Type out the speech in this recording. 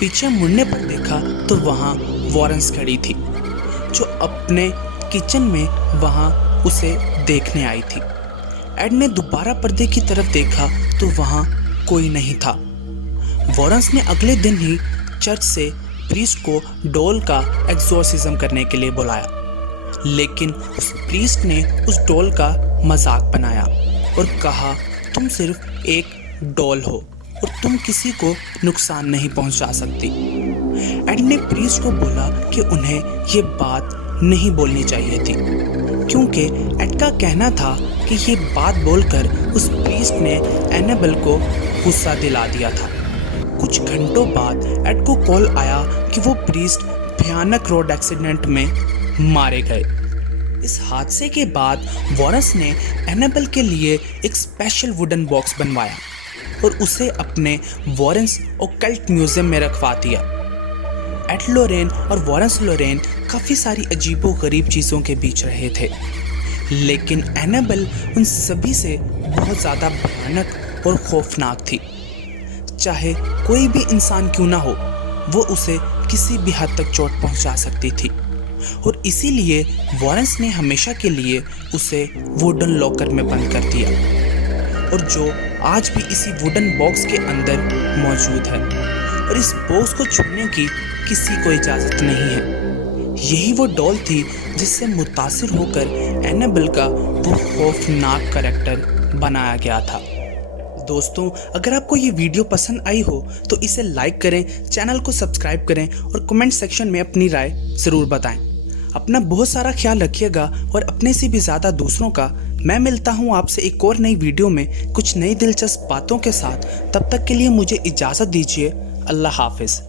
पीछे मुड़ने पर देखा तो वहाँ वॉरेंस खड़ी थी, जो अपने किचन में वहाँ उसे देखने आई थी। एड ने दोबारा पर्दे की तरफ देखा तो वहाँ कोई नहीं था। वॉरेंस ने अगले दिन ही चर्च से प्रीस्ट को डॉल का एक्सोर्सिज्म करने के लिए बुलाया, लेकिन उस प्रीस्ट ने उस डॉल का मजाक बनाया और कहा, तुम सिर्फ एक डॉल हो और तुम किसी को नुकसान नहीं पहुंचा सकती। एड ने प्रीस्ट को बोला कि उन्हें ये बात नहीं बोलनी चाहिए थी, क्योंकि एड का कहना था कि ये बात बोलकर उस प्रीस्ट ने एनाबेल को गुस्सा दिला दिया था। कुछ घंटों बाद एड को कॉल आया कि वो प्रीस्ट भयानक रोड एक्सीडेंट में मारे गए। इस हादसे के बाद वॉरेंस ने एनाबेल के लिए एक स्पेशल वुडन बॉक्स बनवाया और उसे अपने वॉरेंस ओकल्ट म्यूजियम में रखवा दिया। एड लोरेन और वॉरेंस लोरेन काफ़ी सारी अजीबो-गरीब चीज़ों के बीच रहे थे, लेकिन एनाबेल उन सभी से बहुत ज़्यादा भयानक और खौफनाक थी। चाहे कोई भी इंसान क्यों ना हो, वो उसे किसी भी हद तक चोट पहुंचा सकती थी, और इसीलिए वॉरेंस ने हमेशा के लिए उसे वुडन लॉकर में बंद कर दिया, और जो आज भी इसी वुडन बॉक्स के अंदर मौजूद है, और इस बॉक्स को छूने की किसी को इजाज़त नहीं है। यही वो डॉल थी जिससे मुतासिर होकर एनाबेल का वो खौफनाक कैरेक्टर बनाया गया था। दोस्तों, अगर आपको ये वीडियो पसंद आई हो तो इसे लाइक करें, चैनल को सब्सक्राइब करें और कमेंट सेक्शन में अपनी राय ज़रूर बताएं। अपना बहुत सारा ख्याल रखिएगा और अपने से भी ज़्यादा दूसरों का। मैं मिलता हूँ आपसे एक और नई वीडियो में कुछ नई दिलचस्प बातों के साथ। तब तक के लिए मुझे इजाज़त दीजिए। अल्लाह हाफिज़।